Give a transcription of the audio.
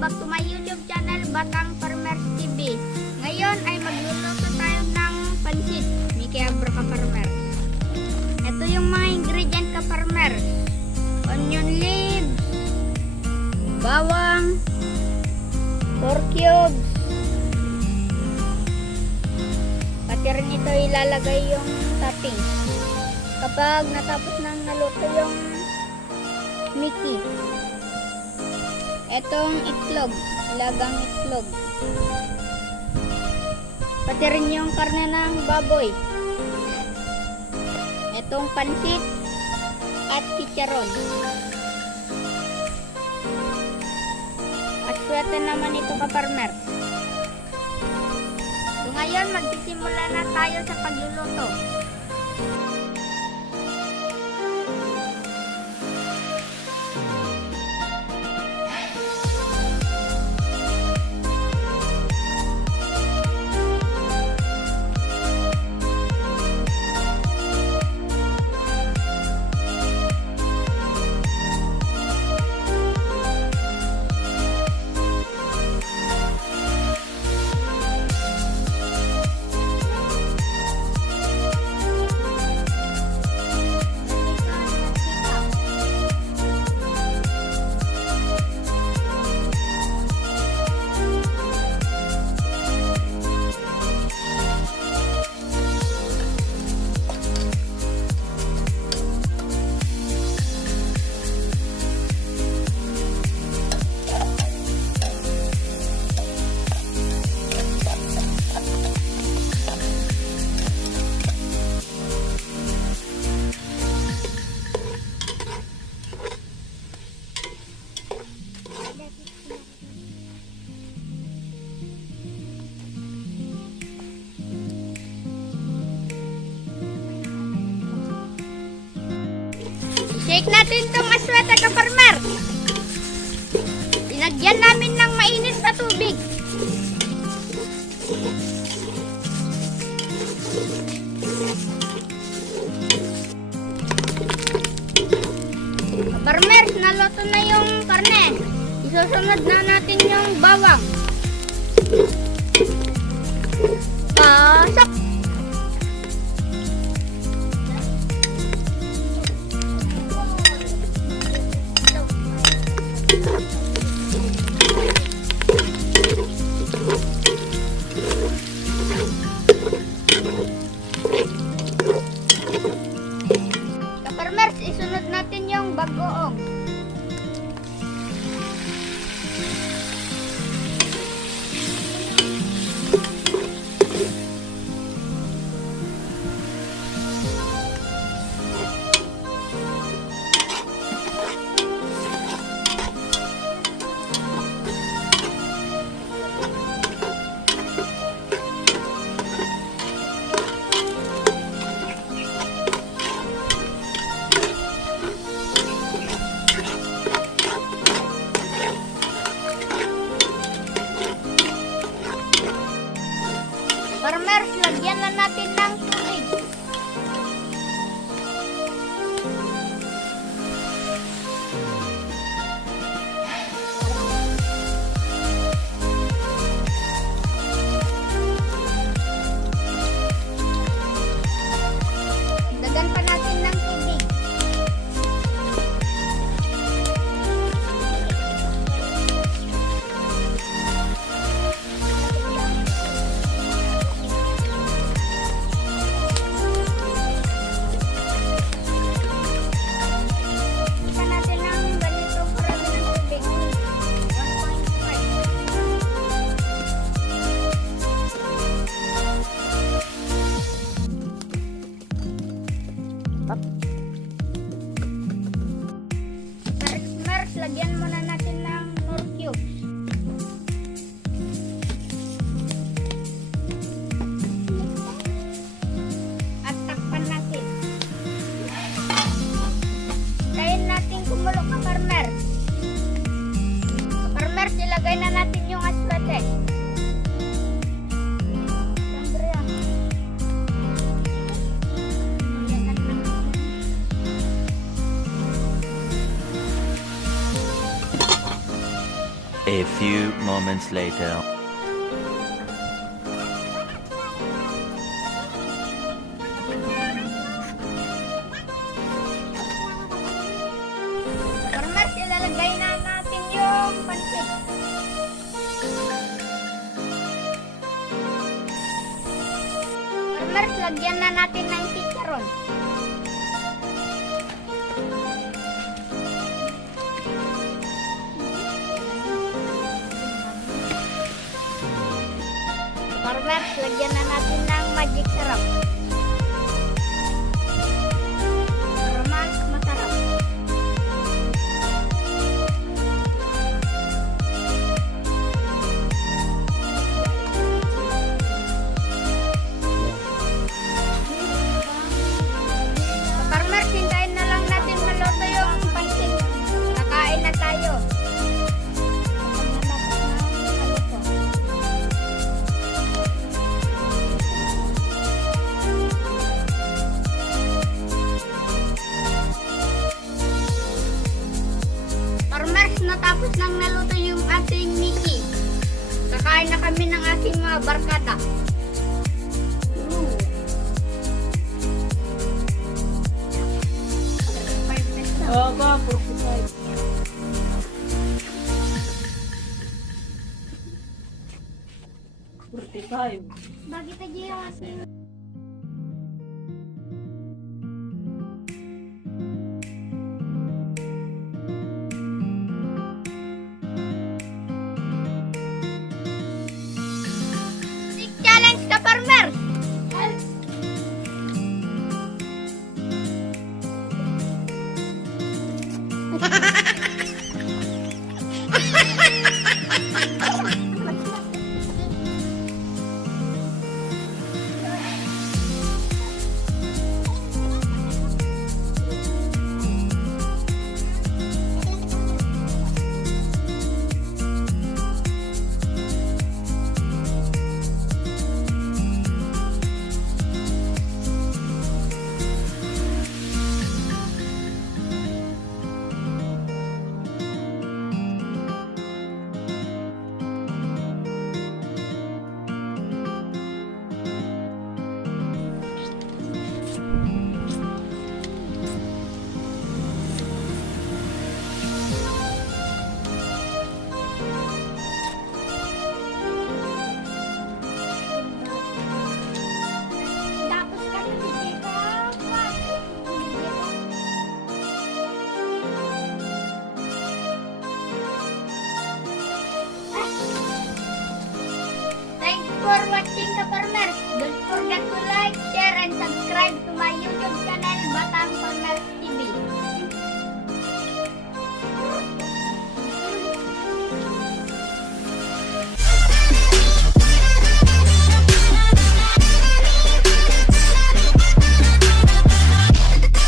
Welcome back to my YouTube channel, Batang Farmer TV. Ngayon ay magluluto tayo ng pansit ni Kiabro ka-farmer. Ito yung mga ingredient ka-farmer. Onion leaves, bawang, 4 cubes. Pati rin ito ilalagay yung topping. Kapag natapos nang naluto yung Mickey. Etong itlog, lagang itlog. Pati rin yung karne ng baboy. Etong pansit at chicharon. At swerte naman ito ka-farmer. So ngayon magsisimula na tayo sa pagluluto. Shake natin itong asweta ka-farmer. Dinagyan namin ng mainit na tubig. Ka-farmer, naluto na yung karne. Isusunod na natin yung bawang. Pasok! Ka-farmers, isunod natin yung bagoong. Farmers, lagyan na natin ng tubig. Dagan pa natin ng tubig. Lagyan muna natin ng 4 cubes. At takpan natin. Tayin natin kumulo ka-farmer. Ka-farmer, ilagay na natin yung aswete. A few moments later. Farmers, ilalagay na natin yung pansit. Farmers, lagyan na natin ng chicharon. Farmers, lagyan na natin ng magic syrup. Para mas masarap. Farmers, hintayin na lang natin maluto yung pansit. Kakain na tayo. Farmers, natapos nang naluto yung ating Mickey. Kakain na kami ng aking mga barkada. Aba, 45. 45. Bakit aja yung ating challenge ka, farmers! Tapos kami dito. Thanks for watching, ka farmers. Don't forget to like, share, and subscribe to my YouTube channel, Batang Farmers.